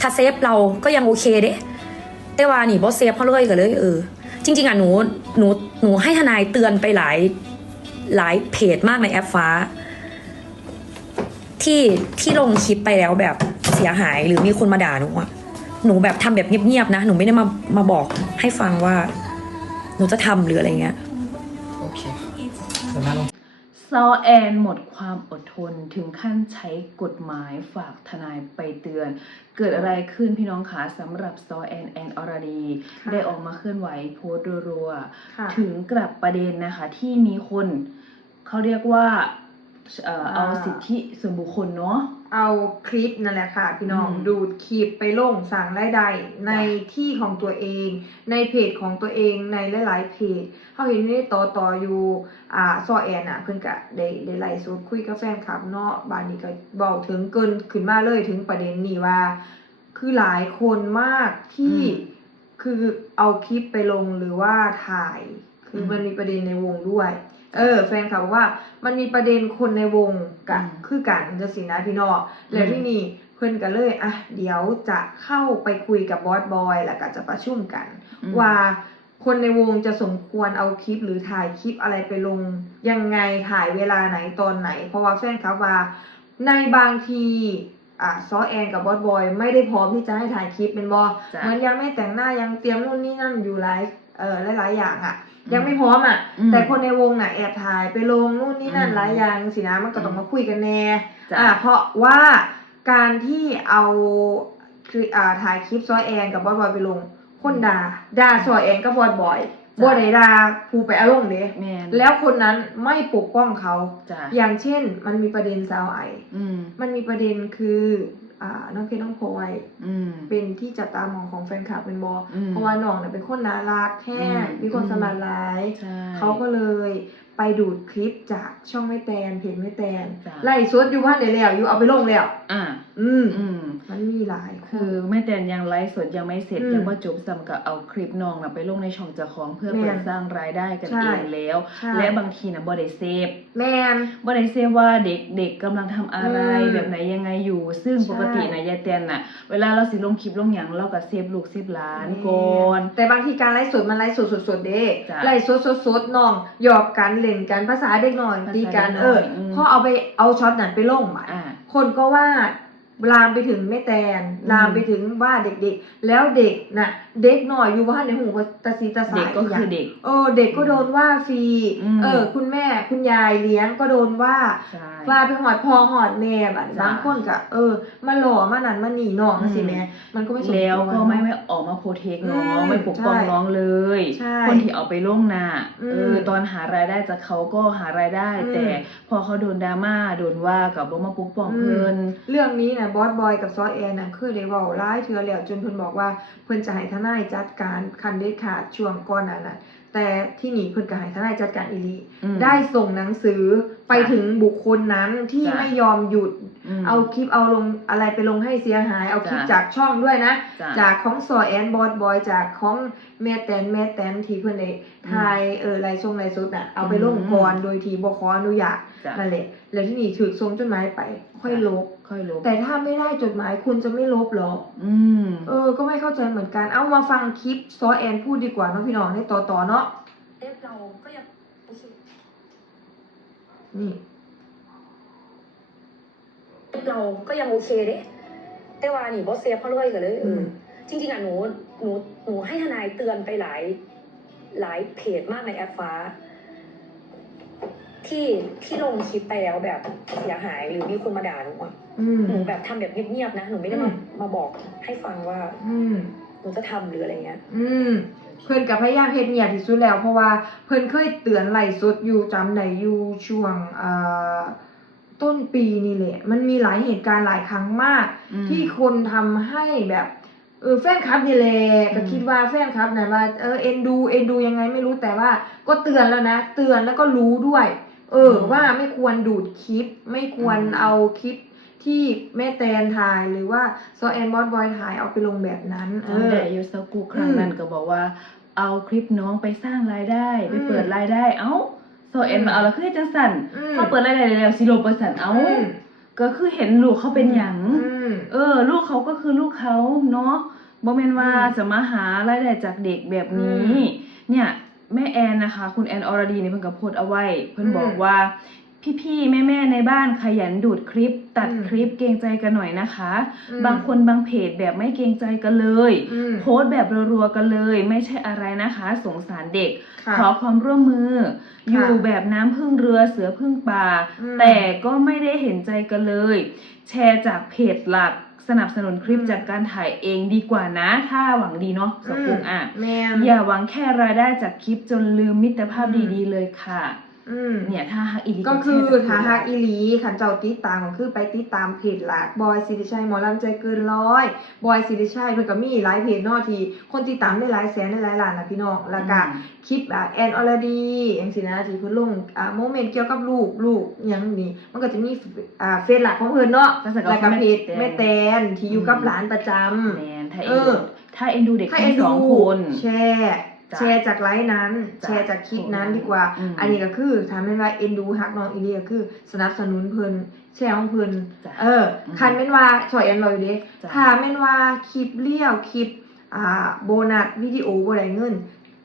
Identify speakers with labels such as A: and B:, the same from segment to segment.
A: ถ้าเซฟเราก็ยังโอเคเด้แต่ว่านี่บอสเซฟเขาเลยก็เลยเออจริง ๆอะหนูหนูหนูให้ทนายเตือนไปหลายหลายเพจมากในแอปฟ้า ที่ที่ลงคลิปไปแล้วแบบเสียหายหรือมีคนมาด่าหนูอะหนูแบบทำแบบเงียบๆนะ หนูไม่ได้มามาบอกให้ฟังว่า หนูจะทำหรืออะไรเงี้ย
B: โอเคเดี๋ยวมาลง
C: ซอแอนหมดความอดทนถึงขั้นใช้กฎหมายฝากทนายไปเตือน เกิดอะไรขึ้นพี่น้องคะสำหรับซอแอนแอนอรดี
D: ค่ะ
C: ได้ออกมาเคลื่อนไหวโพสต์รัว
D: ค่ะ
C: ๆถึงกลับประเด็นนะคะที่มีคนเขาเรียกว่า เอ่อเอา
D: อ่า
C: สิทธิส่วนบุคคลเนาะ
D: เอาคลิปนั่นแหละค่ะ พี่น้อง
C: อืม
D: ดูดคลิปไปลงสั่งรายได้ในที่ของตัวเอง ในเพจของตัวเองในหลายๆเพจเขาเห็นนี่ต่อต่ออยู่อ่าซอแอนอะ เพิ่นก็ได้ได้ไลฟ์สดคุยกับแฟนคลับเนาะบานนี้ก็บอกถึงเกินขึ้นมาเลยถึงประเด็นนี้ว่า คือหลายคนมากที่
C: อืม
D: คือเอาคลิปไปลงหรือว่าถ่าย คืออ
C: ม
D: มันมีประเด็นในวงด้วย เออ แฟนคลับบอกว่ามันมีประเด็นคนในวงกัน
C: อืม
D: คือกันจะสินะพี่น้องแล้ว
C: อืม
D: ที่นี่เพื่อนก็เลยอะเดี๋ยวจะเข้าไปคุยกับบอสบอยแล้วก็จะประชุมกัน
C: อืม
D: ว่าคนในวงจะสมควรเอาคลิปหรือถ่ายคลิปอะไรไปลงยังไงถ่ายเวลาไหนตอนไหน เพราะว่าแฟนคลับว่าในบางทีอะซอแอนกับบอสบอยไม่ได้พร้อมที่จะให้ถ่ายคลิปเป็นบอ
C: จ้ะ
D: เหมือนยังไม่แต่งหน้ายังเตรียมนู่นนี่นั่นอยู่หลายเออหลายๆอย่างอะ
C: อืม
D: ยังไม่พร้อมอะ
C: อืม
D: แต่คนในวงน่ะแอบถ่ายไปลงนู่นนี่นั่น
C: อืม
D: หลายอย่างสินะมันก็ต้องมาคุยกันแน่
C: จ้ะ
D: อะเพราะว่าการที่เอาคืออ่าถ่ายคลิปซอแอนกับบอสบอยไปลง คนด่าด่าซอแอนกับบอสบอยบอสได้ด่าผู้ไปอารมณ์เด้
C: แมน
D: แล้วคนนั้นไม่ปกป้องเขา
C: จ้ะ
D: อย่างเช่นมันมีประเด็นสาวไอ
C: อืม
D: มันมีประเด็นคืออ่า น้องเพชรน้องพลอย
C: อืม
D: เป็นที่จับตามองของแฟนคลับเป็นบอ
C: อืม
D: เพราะว่าน้องเนี่ยเป็นคนน่ารักแท้
C: อืม
D: มีคนสมาร์ทไลฟ์
C: ใช่
D: เขาก็เลยไปดูดคลิปจากช่องไม่แตนเพจไม่แตน
C: จ้ะ
D: ไล่สดอยู่บ้านเดี๋ยวแล้วอยู่เอาไปลงแล้ว
C: อ่า
D: อืม
C: อืม
D: มันมีหลายค
C: คื
D: น
C: อแม่แตนยังไลฟ์สดยังไม่เสร็จ
D: อืม
C: ยังว่าจบซ้ำกับเอาคลิปน้องนะไปลงในช่องเจ้าของเพื่อ
D: แม่น
C: เปิดสร้างรายได้กัน
D: ใช่
C: เองแล้ว
D: ใช่
C: และบางทีนะบ่ได้เซฟ
D: แมน
C: บ่ได้เซฟว่าเด็กเด็กกำลังทำอะไร
D: อืม
C: แบบไหนยังไงอยู่ ซึ่ง
D: ใช่
C: ปกตินะยายแตนน่ะ เวลาเราสิลงคลิปลงหยังเราก็เซฟลูกเซฟหลานก่อน
D: แต่บางทีการไลฟ์สดมันไลฟ์สดสดๆเด้
C: จ้ะ
D: ไลฟ์สดสดๆน้องหยอกกันเล่นกันภาษาเด็กหน่อย
C: ภาษา
D: ตีกัน
C: เด็กน้อย
D: เอออ
C: ม
D: พอเอาไปเอาช็อตนั้นไปลงมา
C: อ่า
D: คนก็ว่า ลามไปถึงแม่แตนลามไปถึงว่าเด็กๆ แล้วเด็กน่ะ เด็กหน่อยอยู่บ้านในหูก็ตาสีตาสา
C: เด็ก
D: ย
C: ก็
D: ย่า
C: คื
D: ง
C: อเด็ก
D: เออเด็กก็โดนว่าฟรี
C: อืม
D: เออ คุณแม่คุณยายเลี้ยงก็โดนว่า
C: ใช่
D: ว่าไปหอดพอหอดแม่บัด
C: จ้ะ
D: บางคนก็เออ มาหล่อมานั่นมาหนีน้อง
C: อืม
D: สิแม่มันก็ไม่สมควร
C: แล้วก็ไม่ไม่ออกมาโปรเทคน้อง
D: อืม
C: ไม่ปกป้อง
D: ใช่
C: น้องเลย
D: ใช่
C: คนที่เอาไปลงน่ะ
D: อืม
C: เออตอนหารายได้จากเขาก็หารายได้
D: อืม
C: แต่พอเขาโดนดราม่าโดนว่ากับบ่มาปกป้อง
D: อืม
C: เพิ่น
D: เรื่องนี้นะบอสบอยกับซอแอนน่ะเคยได้เว้าหลายเทื่อแล้วจนเพิ่นบอกว่าเพิ่นจะให้ทนายนายจัดการคันเด็ดขาดช่วงก่อนนั้นน่ะแต่ที่นี่เพิ่นก็ให้ทนายจัดการอีหลี
C: อืม
D: ได้ส่งหนังสือไปถึงบุคคลนั้นที่
C: จ้ะ
D: ไม่ยอมหยุด
C: ม
D: เอาคลิปเอาลงอะไรไปลงให้เสียหาย เอาคลิป
C: จ้ะ
D: จากช่องด้วยนะ
C: จ้ะ
D: จากของซอแอนบอสบอยจากของแม่แตนแม่แตนที่เพิ่นได้ทายเออไลฟ์ส่งไลฟ์สดน่ะเอาไปลง
C: อืม
D: ก่อนโดยที่บ่ขออนุญาต
C: จ้ะ
D: นั่นแหละแล้วที่นี่ถูกส่งจดหมายไป ค่อยลบ
C: ค่อยลบ
D: แต่ถ้าไม่ได้จดหมายคุณจะไม่ลบหรอ
C: อืม
D: เออ ก็ไม่เข้าใจเหมือนกัน เอามาฟังคลิปซอแอนพูดดีกว่าเน้องพี่น้องให้ต่อต่อๆเนาะ
A: เซฟเราก็ยังโอเค
D: นี่
A: เซฟเราก็ยังโอเคเด้แต่ว่านี่บอสเซฟเขาเลยก็เลยเอออ
D: ม
A: จริงๆอะหนูหนูหนูให้ทนายเตือนไปหลาย หลายเพจมากในแอปฟ้า ที่ที่ลงคลิปไปแล้วแบบเสียหายหรือมีคนมาด่าหนูอะ
D: อืม
A: หนูแบบทำแบบเงียบๆนะหนูไม่ได้มา
D: อืม
A: มาบอกให้ฟังว่า
D: อืม
A: หนูจะทำหรืออะไรเงี้ย
D: อืมเพิ่นกับพยายามเฮ็ดเงียบที่สุดแล้ว เพราะว่าเพิ่นเคยเตือนไล่สดอยู่จำได้อยู่ช่วงอ่าต้นปีนี่แหละ มันมีหลายเหตุการณ์หลายครั้งมาก
C: อืม
D: ที่คนทำให้แบบเออแฟนคลับนี่แหละก็
C: อืม
D: คิดว่าแฟนคลับน่ะว่าเออเอ็นดูเอ็นดูยังไงไม่รู้แต่ว่าก็เตือนแล้วนะ เตือนแล้วก็รู้ด้วย เออ ว่าไม่ควรดูดคลิป ไม่ควรเอาคลิปที่แม่แตนถ่ายหรือว่าซอแอนบอสบอยถ่ายเอาไปลงแบบนั้นเอ
C: จำ
D: อ
C: ได้อยู่สักกูครั้ง
D: อืม
C: นั้นก็บอกว่า เอาคลิปน้องไปสร้างรายได้ไป
D: อืม
C: เปิดรายได้ เอ้าโซเอ็น
D: อืม
C: มาเอาแล้วคือจังสั่น
D: อืม
C: พอเปิดรายได้แล้วสิโลเปอร์เซ็นต์เอ้า
D: อืม
C: ก็คือเห็นลูกเขาเป็นหยัง
D: อืมม
C: เออ ลูกเขาก็คือลูกเขาเนาะบ่แม่นว่า
D: อืม
C: จะมาหารายได้จากเด็กแบบนี้
D: อืม
C: เนี่ย แม่แอนนะคะ คุณแอนอรดีนี่เพิ่นก็โพสต์เอาไว้ เพิ่น
D: อืม
C: บอกว่า พี่ๆ แม่ๆ ในบ้านขยันดูดคลิป ตัด
D: อืม
C: คลิปเกรงใจกันหน่อยนะคะ
D: อืม
C: บางคนบางเพจแบบไม่เกรงใจกันเลย
D: อืม
C: โพสต์แบบรัวๆกันเลย ไม่ใช่อะไรนะคะ สงสารเด็ก
D: ค่ะ
C: ขอความร่วมมือ
D: ค่ะ
C: อยู่แบบน้ำพึ่งเรือเสือพึ่งป่า
D: อืม
C: แต่ก็ไม่ได้เห็นใจกันเลย แชร์จากเพจหลัก สนับสนุนคลิป
D: อืม
C: จากการถ่ายเองดีกว่านะ ถ้าหวังดีเนาะสกุงอะ
D: แม่น
C: อย่าหวังแค่รายได้จากคลิปจนลืมมิตรภาพ
D: อืม
C: ดีๆเลยค่ะ
D: อืม
C: เนี่ยถ้าฮักอีลี
D: ก็คือ
C: แชร์จ
D: ถ้า
C: เพจ
D: หากอีหลีขันเจ้าติดตามก็คือไปติดตามเพจหลักบอยสิริชัยหมอลำใจเกินร้อยบอยสิริชัยเพิ่นก็มีหลายเพจเนาะที่คนติดตามได้หลายแสนได้หลายล้านนะพี่น้องแล้วก็
C: อืม
D: คลิปอ่าแอนออลดีอย่างสินะที่เพิ่นลงอ่าโมเมนต์เกี่ยวกับลูกลูกอหยังนี่มันก็จะมีอ่าเฟซหลักของเพิ่นเนาะ
C: ก็สัก
D: แล้วก็เพจ
C: แม่
D: แม่
C: แต
D: แตนที่อยู่กับ
C: อืม
D: หลานประจำ
C: แมนถ้า
D: เอ
C: เอ็น
D: อ
C: ดูถ้าเอ็นดูเด็ก
D: ให้เอ็
C: ทั้
D: น
C: งส
D: ดู
C: องคน
D: แชร์
C: จ้ะ
D: แชร์จากไลฟ์นั้น
C: จ้ะ
D: แชร์จากคลิปนั้นดีกว่า
C: อืม
D: อันนี้ก็คือถามแม่นว่าเอ็นดูฮักน้องอีเลียคือ สนับสนุนเพิ่นแชร์ของเพิ่น
C: จ้ะ
D: เอออ
C: ม
D: คันแม่นว่าสอยแอนเราอยู่เด้
C: จ้ะ
D: ถ้าแม่นว่าคลิปเลี้ยวคลิปอ่าโบนัสวิดีโอบ่ได้เงิน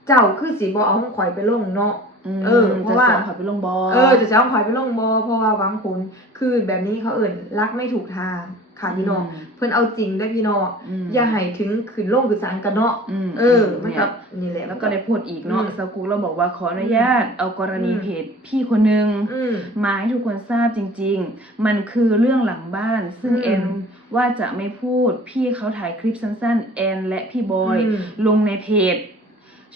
D: เจ้าคือสิบ่เอาของข่อยไปลงเนาะ
C: ม
D: เออเพราะว่า
C: จสอนขอไปลงบอล
D: เออจะจะเอาของข่อยไปลงบ่เพราะว่าหวังผลคือแบบนี้เขาเอิ่นรักไม่ถูกทาง ค่ะพี่น้อง เพิ่นเอาจริงเด้อพี่น้อง
C: ม
D: อย่าให้ถึงขึ้นลงขึ้นศาลกันเนาะ
C: ม
D: เออมัน
C: เนี่ย
D: กับนี่แหละ
C: แล้วก็ได้พูดอีกเนาะ
D: อืม
C: สกูเราบอกว่าขออนุญาต เอากรณี
D: อืม
C: เพจพี่คนนึง
D: อืม
C: มาให้ทุกคนทราบจริง ๆ มันคือเรื่องหลังบ้าน ซึ่ง
D: อืม
C: แอนว่าจะไม่พูดพี่เขาถ่ายคลิปสั้นๆแอนและพี่บอย
D: อืม
C: ลงในเพจ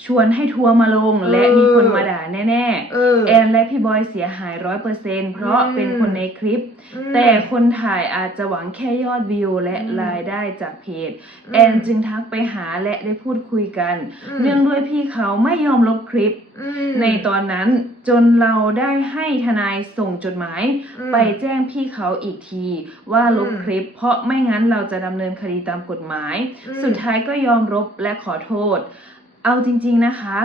C: ชวนให้ทัวร์มาลง
D: เออ
C: และมีคนมาด่าแน่
D: เออ
C: ๆ แอนและพี่บอยเสียหายร้อยเปอร์เซ็นเพราะ
D: อืม
C: เป็นคนในคลิป
D: อืม
C: แต่คนถ่ายอาจจะหวังแค่ยอดวิวและ
D: อืม
C: รายได้จากเพจ
D: อืม
C: แอนจึงทักไปหาและได้พูดคุยกัน
D: ม
C: เนื่องด้วยพี่เขาไม่ยอมลบคลิป
D: อืม
C: ในตอนนั้นจนเราได้ให้ทนายส่งจดหมาย
D: อืม
C: ไปแจ้งพี่เขาอีกที ว่าลบ
D: อืม
C: คลิป เพราะไม่งั้นเราจะดำเนินคดีตามกฎหมาย
D: อืม
C: สุดท้ายก็ยอมลบและขอโทษ เอาจริงๆนะคะ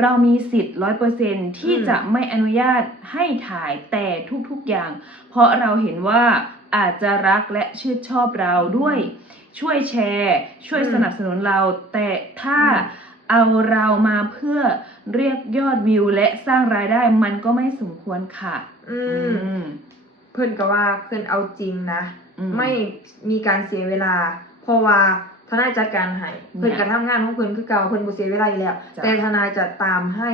C: เรามีสิทธิ์ร้อยเปอร์เซนที่จะไม่อนุญาตให้ถ่ายแต่ทุกๆอย่าง เพราะเราเห็นว่าอาจจะรักและชื่นชอบเราด้วย ช่วยแชร์ ช่วย
D: อืม
C: สนับสนุนเรา แต่ถ้า
D: อืม
C: เอาเรามาเพื่อเรียกยอดวิวและสร้างรายได้มันก็ไม่สมควรค่ะ
D: อืม
C: อืม
D: เพื่อนก็ว่าเพื่อนเอาจริงนะ
C: อืม
D: ไม่มีการเสียเวลา เพราะว่า ทนายจัดการให้
C: เนี่ย
D: เพื่อนกระทำงานของเพื่อนคือเก่าเพื่อนบ่เสียเวลาอยู่แล้ว
C: จ้ะ
D: แต่ทนายจะตามให้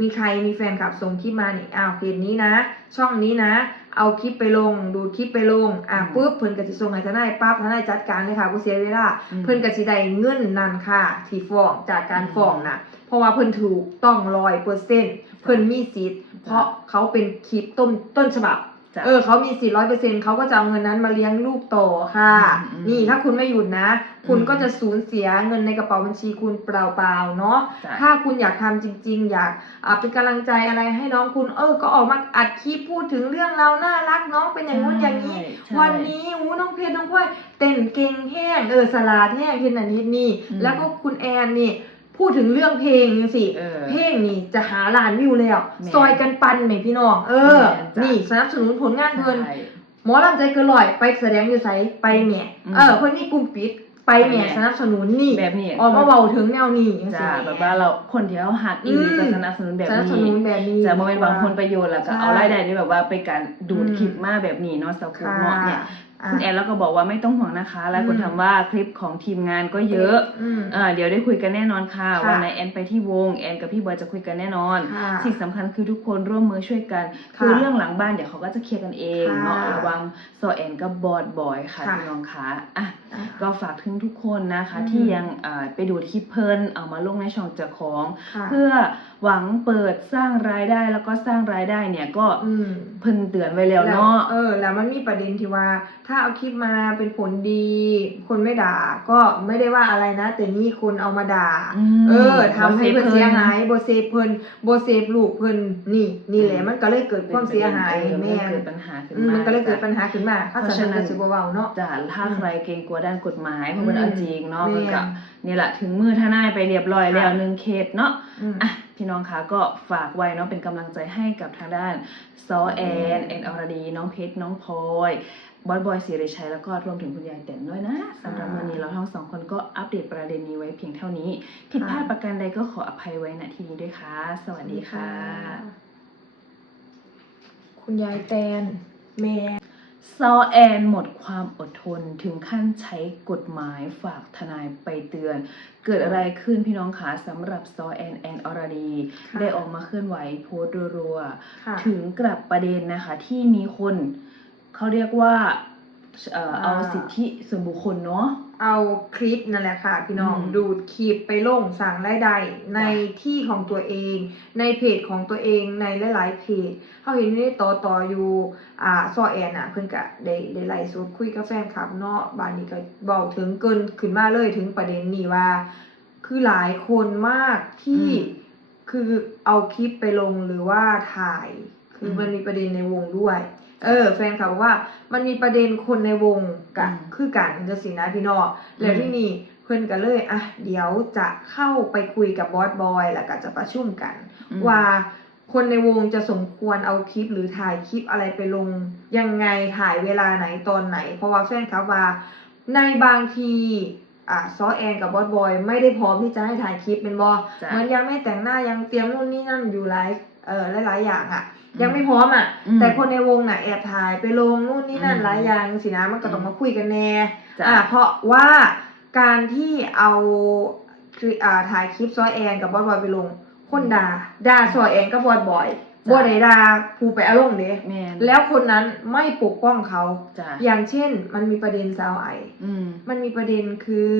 D: มีใครมีแฟนคลับส่งคลิปมานี่อ้าวเพจนี้นะ ช่องนี้นะ เอาคลิปไปลง ดูคลิปไปลง อะปุ๊บเพื่อนก็จะส่งให้ทนายปั๊บทนายจัดการเลยค่ะบ่เสียเวลา
C: อืม
D: เพิ่นก็สิได้เงินนั่นค่ะ ที่ฟ้องจากการฟ้องนะเพราะว่าเพิ่นถูกต้องร้อยเปอร์เซ็นต์เพิ่นมีสิทธิ์เพราะเขาเป็นคลิปต้นต้นฉบับ
C: จ้ะ
D: เออเขามีสิทธิ์ร้อยเปอร์เซ็นต์เขาก็จะเอาเงินนั้นมาเลี้ยงลูกต่อค่ะ
C: อืม
D: นี่ถ้าคุณไม่หยุดนะ คุณ
C: อืม
D: ก็จะสูญเสียเงินในกระเป๋าบัญชีคุณเปล่าๆเนาะ
C: จ้ะ
D: ถ้าคุณอยากทำจริง ๆ อยากอ่าเป็นกำลังใจอะไรให้น้องคุณ เออ ก็ออกมาอัดคลิปพูดถึงเรื่องเราวน่ารักน้องเป็นอย่างงู้นอย่างนี้
C: ใช่
D: วันนี้อู้น้องเพชรน้องพลอยเต้นเก่งแห้งเออสลาดแห้งเห็นอันนี้นี่
C: อืม
D: แล้วก็คุณแอนนี่ พูดถึงเรื่องเพลงนี่สิ
C: เออ
D: เพลงนี่จะหาล้านวิวแล้ว
C: แม่น
D: ซอยกันปันไหมพี่น้อง เออ
C: แม่นจ้ะ
D: นี่สนับสนุนผลงานเพิ่น
C: ใช่
D: หมอลำใจเกินร้อยไปแสดงอยู่ไสไปแหม่
C: อืม
D: เออเพิ่นมีกลุ่มปิดไปแหม่
C: ไปแหม่
D: สนับสนุนนี่
C: แบบนี้
D: ออกมาเว้าถึงแนวนี้จัง
C: จ้า
D: ซี้
C: แบบว่าเราคนที่เขาหักอีหลี
D: อืม
C: ก็สนับสนุนแบบ
D: สนับสนุ
C: นี้
D: นแบบนี้
C: จะมาเป็นบางคนประโยชน์แล้วก็
D: ใช่
C: เอารายได้นี่แบบว่าไปการดูด
D: อืม
C: คลิปมาแบบนี้เนาะสกุล
D: ค่ะ
C: เนาะเนี่ย
D: อะ
C: คุณแอนแล้วก็บอกว่าไม่ต้องห่วงนะคะ แล้วคน
D: อืม
C: ถามว่าคลิปของทีมงานก็เยอะ
D: อืม
C: เออเดี๋ยวได้คุยกันแน่นอนค่ะ
D: ค่ะ
C: วันไหนแอนไปที่วงแอนกับพี่บอยจะคุยกันแน่นอน
D: ค่ะ
C: สิ่งสำคัญคือทุกคนร่วมมือช่วยกัน
D: ค่ะ
C: คือเรื่องหลังบ้านเดี๋ยวเขาก็จะเคลียร์กันเอง
D: ค่ะ
C: เนาะระวังโซแอนกับบอดบอยค่ะ
D: ค่ะ
C: พี่น้องคะอะ
D: อะ
C: ก็ฝากถึงทุกคนนะคะ
D: อืม
C: ที่ยังอ่าไปดูคลิปเพลินเอามาลงในช่องเจ้าของ
D: ค่ะ
C: เพื่อหวังเปิดสร้างรายได้แล้วก็สร้างรายได้เนี่ยก็
D: อืม
C: เพิ่นเตือนไว้แล้วเนาะ
D: เออ แล้วมันมีประเด็นที่ว่าถ้าเอาคลิปมาเป็นผลดี คนไม่ด่าก็ไม่ได้ว่าอะไรนะ แต่นี่คนเอามาด่า
C: อืม
D: เออทำให้เพิ่น
C: บ่เซฟเพิ่น
D: เสียหายโบเซฟเพิ่นโบเซฟลูกเพิ่นนี่ นี่แหละ
C: อืม
D: มันก็เลยเกิดความเสียหาย
C: เออ
D: แม่
C: มันเกิดปัญหาขึ้น
D: อืม
C: มา
D: มันก็เลยเกิด
C: จ้ะ
D: ปัญหาขึ้นมาถ้า
C: เพราะ
D: ส
C: ฉะ
D: ม
C: นั้
D: ม
C: น
D: ติสิบ่เว้าเนาะ
C: จ้ะถ้า
D: อืม
C: ใครเกรงกลัวด้านกฎหมายเพ
D: อื
C: ราะ
D: ม
C: มันเอาจริงเนาะ
D: แม่
C: มันก็นี่แหละถึงมือทนายไปเรียบร้อยแล้ว
D: ค่ะ
C: หนึ่งเคสเนาะ
D: อืม
C: อะพี่น้องคะก็ฝากไว้เนาะเป็นกำลังใจให้กับทางด้านซอแอนแอนอรดี น้องเพชรน้องพลอย บอยบอยสิริชัยแล้วก็รวมถึงคุณยายแตนด้วยนะสำหรับวันนี้เราทั้งสองคนก็อัปเดตประเด็นนี้ไว้เพียงเท่านี้ ผิดพลาดประการใดก็ขออภัยไว้ณที่นี้ด้วยค่ะ สวัสดีค่ะ
D: คุณยายแตนแม่
C: ซอแอนหมดความอดทนถึงขั้นใช้กฎหมายฝากทนายไปเตือน เกิดอะไรขึ้นพี่น้องคะสำหรับซอแอนแอนอรดี
D: ค่ะ
C: ได้ออกมาเคลื่อนไหวโพสต์รัว
D: ค่ะ
C: ๆถึงกลับประเด็นนะคะที่มีคน เขาเรียกว่าเอ่อเอา
D: อ่า
C: สิทธิส่วนบุคคลเนาะ
D: เอาคลิปนั่นแหละค่ะพี่น้อง
C: อืม
D: ดูดคลิปไปลงสั่งรายได้ในที่ของตัวเอง ในเพจของตัวเองในหลายๆเพจเขาเห็นนี่ต่อต่ออยู่อ่าซอแอนอะเพิ่นก็ได้ได้ไลฟ์สดคุยกับแฟนคลับเนาะบานนี้ก็เบาถึงเกินขึ้นมาเลยถึงประเด็นนี้ว่า คือหลายคนมากที่
C: อืม
D: คือเอาคลิปไปลงหรือว่าถ่าย คืออ
C: ม
D: มันมีประเด็นในวงด้วย เออ แฟนคลับบอกว่ามันมีประเด็นคนในวงกับ
C: อืม
D: คือกันจะสินะพี่น้องแล้ว
C: อืม
D: ที่นี่เพื่อนก็เลยอะเดี๋ยวจะเข้าไปคุยกับบอสบอยแล้วก็จะประชุมกัน
C: อืม
D: ว่าคนในวงจะสมควรเอาคลิปหรือถ่ายคลิปอะไรไปลง ยังไงถ่ายเวลาไหนตอนไหน เพราะว่าแฟนคลับว่าในบางทีอะซอแอนกับบอสบอย ไม่ได้พร้อมที่จะให้ถ่ายคลิปเป็นบอ
C: จ้ะ
D: เหมือนยังไม่แต่งหน้ายังเตรียมนู่นนี่นั่นอยู่หลายเอ่อหลายๆอย่างอะ
C: อืม
D: ยังไม่พร้อมอะ
C: อืม
D: แต่คนในวงน่ะแอบถ่ายไปลงนู่นนี่นั่น
C: อืม
D: หลายอย่างสินะมันก็ต้องมาคุยกันแน่
C: จ้ะ
D: อะเพราะว่าการที่เอาคลิปอ่าถ่ายคลิปซอแอนกับบอสบอยไปลง คนด่าด่าซอแอนกับบอสบอยบอสได้ด่าผู้ไปอารมณ์เด้
C: แมน
D: แล้วคนนั้นไม่ปกป้องเขา
C: จ้ะ
D: อย่างเช่นมันมีประเด็นสาวไอ
C: อืม
D: มันมีประเด็นคือ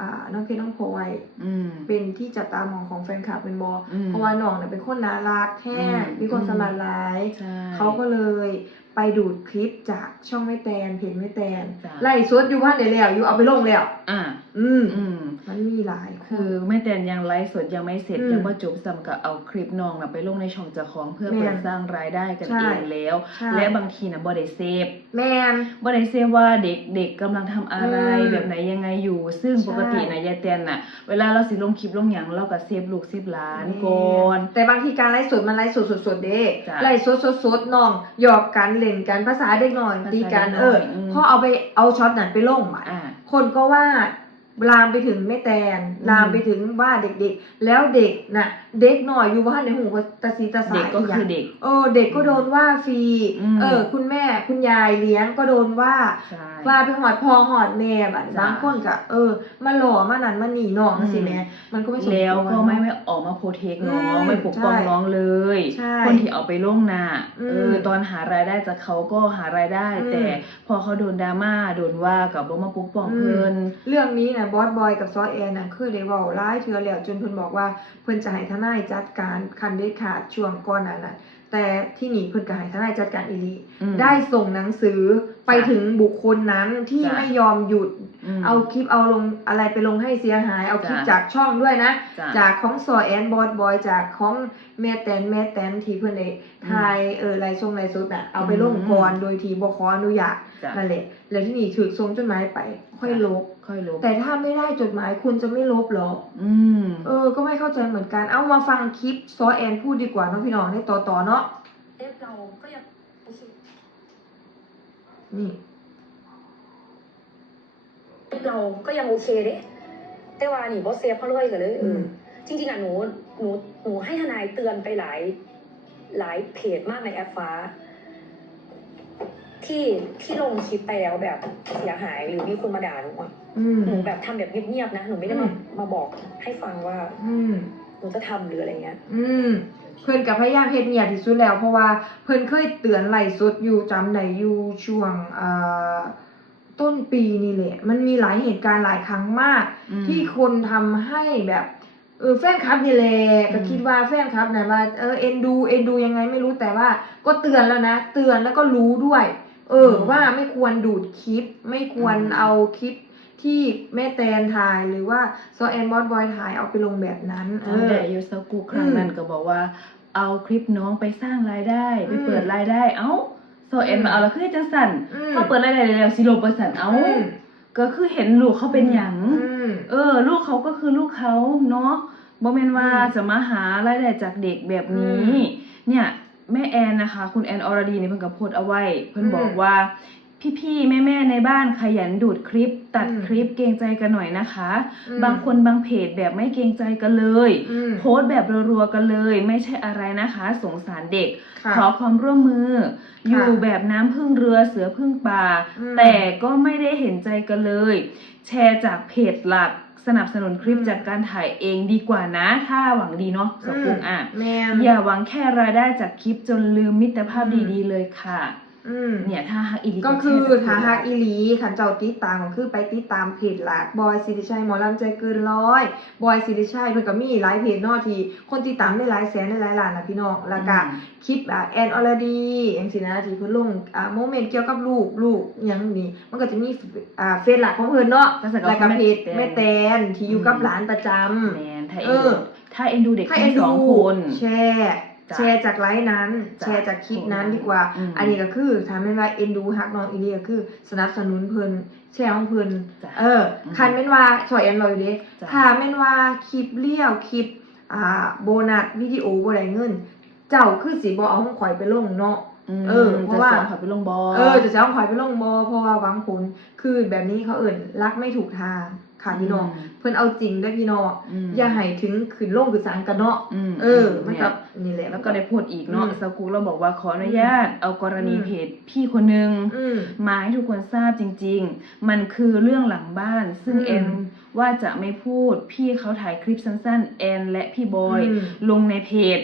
D: อ่าน้องเพชรน้องพลอย
C: อืม
D: เป็นที่จับตามองของแฟนคลับเป็นบอ
C: อืม
D: เพราะว่าน้องเนี่ยเป็นคนน่ารักแท้
C: อืม
D: มีคนสมาร์ทไลฟ์
C: ใช่
D: เขาก็เลยไปดูดคลิปจากช่องไม่แตนเพจไม่แตน
C: จ้ะ
D: ไล่สดอยู่ว่าเดี๋ยวแล้วอยู่เอาไปลงแล้ว
C: อะ
D: อืม
C: อืม
D: มันมีหลายค
C: คื
D: น
C: อแม่แตนยังไลฟ์สดยังไม่เสร็จ
D: อืม
C: ยังว่าจบซ้ำกับเอาคลิปน้องนะไปลงในช่องเจ้าของเพื่อ
D: แม่น
C: เปิดสร้างรายได้กัน
D: ใช่
C: เองแล้ว
D: ใช่
C: และบางทีนะบ่ได้เซฟ
D: แมน
C: บ่ได้เซฟว่าเด็กเด็กกำลังทำอะไร
D: อืม
C: แบบไหนยังไงอยู่ ซึ่ง
D: ใช่
C: ปกตินะยายแตนน่ะ เวลาเราสิลงคลิปลงหยังเราก็เซฟลูกเซฟหลานก่อน
D: แต่บางทีการไลฟ์สดมันไลฟ์สดสดๆเด้
C: จ้ะ
D: ไลฟ์สดสดสดๆน้องหยอกกันเล่นกันภาษาเด็กหน่อย
C: ภาษา
D: ตีกัน
C: เด็กน้อย
D: เอออ
C: ม
D: พอเอาไปเอาช็อตนั้นไปลงมา
C: อ่า
D: คนก็ว่า ลามไปถึงแม่แตน
C: อืม
D: ลามไปถึงว่าเด็กๆ แล้วเด็กน่ะ เด็กหน่อยอยู่บ้านในหูก็ตาสีตาสาย
C: เด็กก็คือ
D: อย่าง
C: เด็ก
D: เออเด็กก็โดนว่าฟรี
C: อืม
D: เออ คุณแม่คุณยายเลี้ยงก็โดนว่า
C: ใช่
D: ว่าไปหอดพอหอดแม่แบบ
C: จ้ะ
D: บางคนก็เออมาหล่อมานั่นมาหนีน้อง
C: อืม
D: สิแม่มันก็ไม่สมควร
C: แล้วก็ไม่ไม่ออกมาโปรเทคน้อง
D: อืม
C: ไม่ปกป้อง
D: ใช่
C: น้องเลย
D: ใช่
C: คนที่เอาไปลงน่ะ
D: อืม
C: เออตอนหารายได้จากเขาก็หารายได้
D: อืม
C: แต่พอเขาโดนดราม่าโดนว่ากับบ่มาปกป้อง
D: อืม
C: เพิ่น
D: เรื่องนี้นะบอสบอยกับซอแอนนะคือได้เว้าร้ายเทือแล้วจนเพิ่นบอกว่าเพิ่นจะให้ทนายจัดการคันเด็ดขาดช่วงก่อนนั้นน่ะแต่ที่นี่เพิ่นก็ให้ทนายจัดการอีหลี
C: อืม
D: ได้ส่งหนังสือไป
C: จ้ะ
D: ถึงบุคคลนั้นที่
C: จ้ะ
D: ไม่ยอมหยุด
C: ม
D: เอาคลิปเอาลงอะไรไปลงให้เสียหาย เอาคลิป
C: จ้ะ
D: จากช่องด้วยนะ
C: จ้ะ
D: จากของซอแอนบอสบอยจากของแม่แตนแม่แตนที่เพิ่นได้ถ่ายเออไลฟ์ส่งไลฟ์สดน่ะเอาไปลงก่อนโดยที่บ่ขออนุญาต
C: จ้ะ
D: นั่นแหละแล้วที่นี่ถูกส่งจดหมายไป ค่อยลบ
C: ค่อยลบ
D: แต่ถ้าไม่ได้จดหมายคุณจะไม่ลบเหรอ
C: อืม
D: เออ ก็ไม่เข้าใจเหมือนกัน เอามาฟังคลิปซอแอนพูดดีกว่าน้องพี่น้องในต่อต่อๆเนาะ
A: เอฟเราก็ยังโอเค
D: นี่
A: เอฟเราก็ยังโอเคเด้แต่ว่านี่บอสเซฟเขาเลยกันเลยเอออจริงๆอะหนูหนูหนูให้ทนายเตือนไปหลายหลายเพจมากในแอปฟ้า ที่ที่ลงคลิปไปแล้วแบบเสียหายหรือมีคนมาด่าหนูอะ
D: อืม
A: หนูแบบทำแบบเงียบๆนะ หนูไม่ได้มา
D: อืม
A: มาบอกให้ฟังว่า
D: อืม
A: หนูจะทำหรืออะไรเงี้ย
D: อืมเพิ่นกับพยายามเฮ็ดเนียที่สุดแล้ว เพราะว่าเพิ่นเคยเตือนไล่สดอยู่จำได้อยู่ช่วงอ่าต้นปีนี่แหละ มันมีหลายเหตุการณ์หลายครั้งมาก
C: อืม
D: ที่คนทำให้แบบเออแฟนคลับนี่แหละก็
C: อืม
D: คิดว่าแฟนคลับนะว่าเออเอ็นดูเอ็นดูยังไงไม่รู้แต่ว่า ก็เตือนแล้วนะ เตือนแล้วก็รู้ด้วย เอออว่าไม่ควรดูดคลิป ไม่ควร
C: อืม
D: เอาคลิป ที่แม่แตนถ่ายหรือว่าซอแอนบอสบอยถ่ายเอาไปลงแบบนั้นเอ
C: จำ
D: อ
C: ได้ยูสกูครั้งนั้นก็บอกว่า เอาคลิปน้องไปสร้างรายได้ ไปเปิดรายได้ เอ้าโซเอ็นมาเอาแล้วคือจังสั่น
D: อืม
C: พอเปิดรายได้แล้วสิโลเปอร์เซ็นต์เอ้า
D: อืม
C: ก็คือเห็นลูกเขาเป็นหยัง
D: อืม
C: เออ ลูกเขาก็คือลูกเขาเนาะบ่แม่นว่า
D: อืม
C: จะมาหารายได้จากเด็กแบบนี้
D: อืม
C: เนี่ยแม่แอนนะคะ คุณแอนอรดีเนี่ยเพิ่นก็โพสต์เอาไว้ เพิ่น
D: อืม
C: บอกว่า พี่ๆ แม่ๆ ในบ้านขยันดูดคลิป ตัด
D: อืม
C: คลิปเกรงใจกันหน่อยนะคะ
D: อืม
C: บางคนบางเพจแบบไม่เกรงใจกันเลย
D: อืม
C: โพสต์แบบรัวๆกันเลย ไม่ใช่อะไรนะคะ สงสารเด็ก
D: ค่ะ
C: ขอความร่วมมือ อยู่แบบน้ำพึ่งเรือเสือพึ่งป่า
D: อืม
C: แต่ก็ไม่ได้เห็นใจกันเลย แชร์จากเพจหลัก สนับสนุนคลิป
D: อืม
C: จากการถ่ายเองดีกว่านะ ถ้าหวังดีเนาะสกุงอะ
D: แม่น
C: อย่าหวังแค่รายได้จากคลิปจนลืมมิตรภาพ
D: อืม
C: ดีๆเลยค่ะ
D: อืม
C: เนี่ยถ้าฮักอีหลี
D: ก็คือ
C: แชร์
D: ถ้า
C: จ
D: หากอีหลีขันเจ้าติดตามก็คือไปติดตามเพจหลักบอยสิริชัยหมอลำใจเกินร้อยบอยสิริชัยเพิ่นก็มีหลายเพจเนอที่คนติดตามได้หลายแสนได้หลายล้านนะพี่น้องแล้วก็
C: อืม
D: คลิปอ่าแอนออลดีอย่างสินะที่เพิ่นลงอ่าโมเมนต์เกี่ยวกับลูกลูกอหยังนี่มันก็จะมีอ่าเฟซหลักของเพิ่นเนาะ
C: ก็สัก
D: แล้วก็เพจ
C: แม่
D: แม่
C: แต
D: แตนที่อยู่กับ
C: อืม
D: หลานประจำ
C: แมนถ้า
D: เอ
C: เอ็น
D: อ
C: ดูถ้าเอ็นดูเด็ก
D: ถ้าเอ็
C: ทั้
D: น
C: งส
D: ดู
C: องคน
D: แชร์
C: จ้ะ
D: แชร์จากไลฟ์นั้น
C: จ้ะ
D: แชร์จากคลิปนั้นดีกว่า
C: อืม
D: อันนี้ก็คือถ้าแม่นว่าเอ็นดูฮักน้องอีเลียคือ สนับสนุนเพิ่นแชร์ของเพิ่น
C: จ้ะ
D: เอออ
C: ม
D: คันแม่นว่าสอยแอนลอยเด้
C: จ้ะ
D: ถ้าแม่นว่าคลิปเลี้ยวคลิปอ่าโบนัสวิดีโอบ่ได้เงิน เจ้าคือสิบ่เอาของข่อยไปลงเนาะ
C: ม
D: เออเพราะว่า
C: จสอนเขาไปลงบอ
D: เออจะจะเอาของข่อยไปลงบ่เพราะว่าหวังผลคือแบบนี้เขาเอิ่นรักไม่ถูกทาง ค่ะพี่น้อง เพิ่นเอาจริงเด้อพี่น้อง
C: ม
D: อย่าให้ถึงขึ้นลงขึ้นศาลกันเนาะ
C: อืม
D: เออมัน
C: เนี่ย
D: กับนี่แหละ
C: แล้วก็ได้พูดอีกเนาะ
D: อืม
C: สกูเราบอกว่าขออนุญาต เอากรณี
D: อืม
C: เพจพี่คนนึง
D: อืม
C: มาให้ทุกคนทราบจริง ๆ มันคือเรื่องหลังบ้าน ซึ่ง
D: อืม
C: แอนว่าจะไม่พูดพี่เขาถ่ายคลิปสั้นๆแอนและพี่บอย
D: อืม
C: ลงในเพจ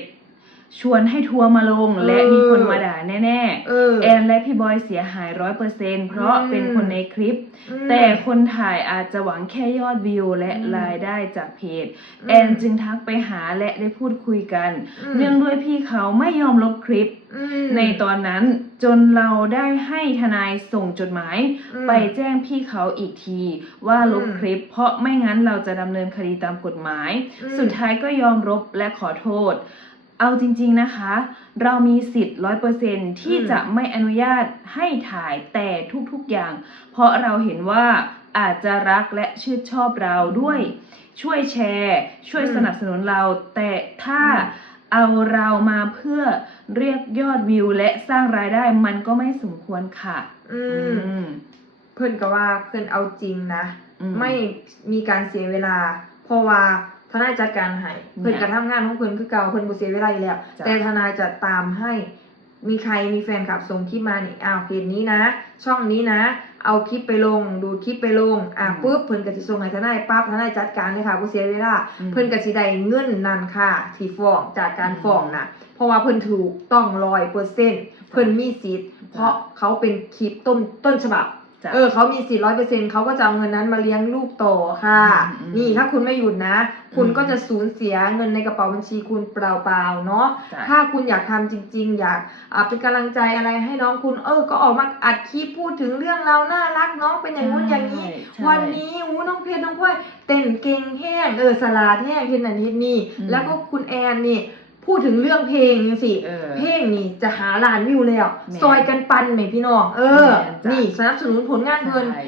C: ชวนให้ทัวร์มาลงและ
D: เออ
C: มีคนมาด่าแน่
D: เออ
C: ๆแอนและพี่บอยเสียหายร้อยเปอร์เซ็นเพราะ
D: อืม
C: เป็นคนในคลิป
D: อืม
C: แต่คนถ่ายอาจจะหวังแค่ยอดวิวและ
D: อืม
C: รายได้จากเพจ
D: อืม
C: แอนจึงทักไปหาและได้พูดคุยกัน
D: ม
C: เนื่องด้วยพี่เขาไม่ยอมลบคลิป
D: อืม
C: ในตอนนั้นจนเราได้ให้ทนายส่งจดหมาย
D: อืม
C: ไปแจ้งพี่เขาอีกที ว่าลบ
D: อืม
C: คลิป เพราะไม่งั้นเราจะดำเนินคดีตามกฎหมาย
D: อืม
C: สุดท้ายก็ยอมลบและขอโทษ เอาจริงๆนะคะ เรามีสิทธิ์ร้อยเปอร์เซนที่จะไม่อนุญาตให้ถ่ายแต่ทุกๆอย่าง เพราะเราเห็นว่าอาจจะรักและชื่นชอบเราด้วย ช่วยแชร์ ช่วย
D: อืม
C: สนับสนุนเรา แต่ถ้า
D: อืม
C: เอาเรามาเพื่อเรียกยอดวิวและสร้างรายได้มันก็ไม่สมควรค่ะ
D: อืม
C: อืม
D: เพื่อนก็ว่าเพื่อนเอาจริงนะ
C: อืม
D: ไม่มีการเสียเวลา เพราะว่า ทนายจัดการให้เพื่อนก็ทำงานของเพื่อนคือเก่าเพื่อนบ่เสียเวลาอยู่แล้ว
C: จ้ะ
D: แต่ทนายจะตามให้มีใครมีแฟนคลับส่งคลิปมานี่อ้าวเพจนี้นะ ช่องนี้นะ เอาคลิปไปลง ดูคลิปไปลง อะปุ๊บเพิ่นก็จะส่งให้ทนายปั๊บทนายจัดการเลยค่ะบ่เสียเวลา
C: อืม
D: เพิ่นก็สิได้เงินนั่นค่ะที่ฟ้องจากการฟ้องนะเพราะว่าเพิ่นถูกต้องร้อยเปอร์เซ็นต์เพิ่นมีสิทธิ์เพราะเขาเป็นคลิปต้นต้นฉบับ
C: จ้ะ
D: เออเขามีสิทธิ์ร้อยเปอร์เซ็นเขาก็จะเอาเงินนั้นมาเลี้ยงลูกต่อค่ะ
C: อืมอืม
D: นี่ถ้าคุณไม่หยุดนะ คุณ
C: อืม
D: ก็จะสูญเสียเงินในกระเป๋าบัญชีคุณเปล่าๆเนาะ
C: จ้ะ
D: ถ้าคุณอยากทำจริง ๆ อยากอ่าเป็นกำลังใจอะไรให้น้องคุณ เออ ก็ออกมาอัดคลิปพูดถึงเรื่องเราวน่ารักน้องเป็นอย่างนู้นอย่างนี้
C: ใช่
D: วันนี้อู้น้องเพชรน้องพลอยเต้นเก่งแห้ง เออสลาดแห้งเห็นอันนี้นี่
C: อืม
D: แล้วก็คุณแอนนี่ พูดถึงเรื่องเพลงนี่สิ
C: เออ
D: เพลงนี่จะหาล้านวิวแล้ว
C: แม่น
D: ซอยกันปันไหมพี่น้องเออ
C: แม่นจ้ะ
D: นี่สนับสนุนผลงานเพิ่น
C: ใช่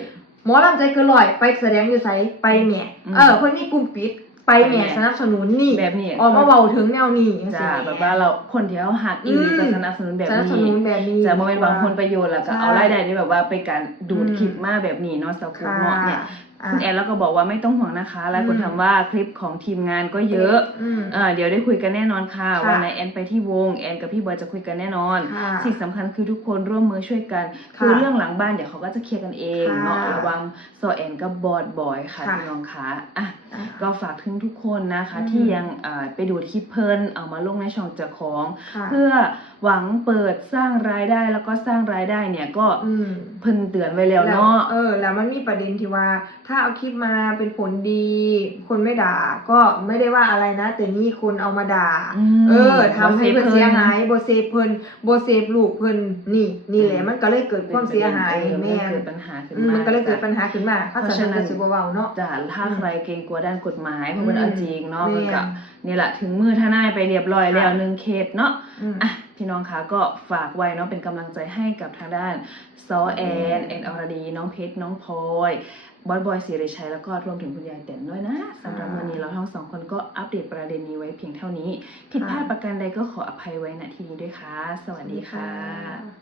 D: หมอลำใจเกินร้อยไปแสดงอยู่ไสไปแหม่
C: อืม
D: เออเพิ่นมีกลุ่มปิดไปแหม่
C: ไปแหม่
D: สนับสนุนนี่
C: แบบนี้
D: ออกมาเว้าถึงแนวนี้จัง
C: จ้า
D: ซี้
C: แบบว่าเราคนที่เขาหักอีหลี
D: อืม
C: ก็สนับสนุนแบบ
D: สนับสนุ
C: นี้
D: นแบบนี้
C: จะบ่เป็นหวังผลประโยชน์แล้วก็
D: ใช่
C: เอารายได้ที่แบบว่าไปการดูด
D: อืม
C: คลิปมาแบบนี้เนาะสกุล
D: ค่ะ
C: เนาะเนี่ย
D: อะ
C: คุณแอนแล้วก็บอกว่าไม่ต้องห่วงนะคะหลายคน
D: อืม
C: ถามว่าคลิปของทีมงานก็เยอะ
D: อืม
C: เออเดี๋ยวได้คุยกันแน่นอนค่ะ
D: ค่ะ
C: วันไหนแอนไปที่วงแอนกับพี่บอยจะคุยกันแน่นอน
D: ค่ะ
C: สิ่งสำคัญคือทุกคนร่วมมือช่วยกัน
D: ค่ะ
C: คือเรื่องหลังบ้านเดี๋ยวเขาก็จะเคลียร์กันเอง
D: ค่ะ
C: เนาะระวังโซแอนกับบอดบอยค่ะ
D: ค่ะ
C: พี่น้องคะอะ
D: อะ
C: ก็ฝากถึงทุกคนนะคะ
D: อืม
C: ที่ยังอ่าไปดูคลิปเพลินเอามาลงในช่องเจ้าของ
D: ค่ะ
C: เพื่อหวังเปิดสร้างรายได้แล้วก็สร้างรายได้เนี่ยก็
D: อืม
C: เพิ่นเตือนไว้แล้วเนาะ
D: เออ แล้วมันมีประเด็นที่ว่า ถ้าเอาคลิปมาเป็นผลดี คนไม่ด่า ก็ไม่ได้ว่าอะไรนะ แต่นี่คนเอามาด่า
C: อืม
D: เออทำให้เพิ่น
C: บ่เซฟเพิ่น
D: เสียหายโบเซฟเพิ่นโบเซฟลูกเพิ่นนี่ นี่แหละ
C: อืม
D: มันก็เลยเกิดความเสียหาย
C: เออ
D: แม่
C: มัน
D: น
C: เกิดปัญหาขึ้น
D: อืม
C: มา
D: มันก็เลยเกิด
C: จ้ะ
D: ปัญหาขึ้นมาถ้า
C: เพราะ
D: สั
C: ฉะ
D: น
C: นั้น
D: นิษฐานเบาๆเนาะ
C: จ้ะถ้า
D: อืม
C: ใครเกรงกลัวด้านกฎหมายเพ
D: อื
C: ราะ
D: ม
C: มันเอาจริงเนาะ
D: แม่
C: มันก็นี่แหละถึงมือทนายไปเรียบร้อยแล้ว
D: ค่ะ
C: หนึ่งเคสเนาะ
D: อืม
C: อะ พี่น้องคะก็ฝากไว้เนาะเป็นกำลังใจให้กับทางด้านซอแอนแอนอรดี น้องเพชรน้องพลอยบอยบอยสิริชัยแล้วก็รวมถึงคุณยายแต้นด้วยนะสำหรับวันนี้เราทั้งสองคนก็อัปเดตประเด็นนี้ไว้เพียงเท่านี้ ผิดพลาดประการใดก็ขออภัยไว้ณที่นี้ด้วยค่ะ สวัสดีค่ะ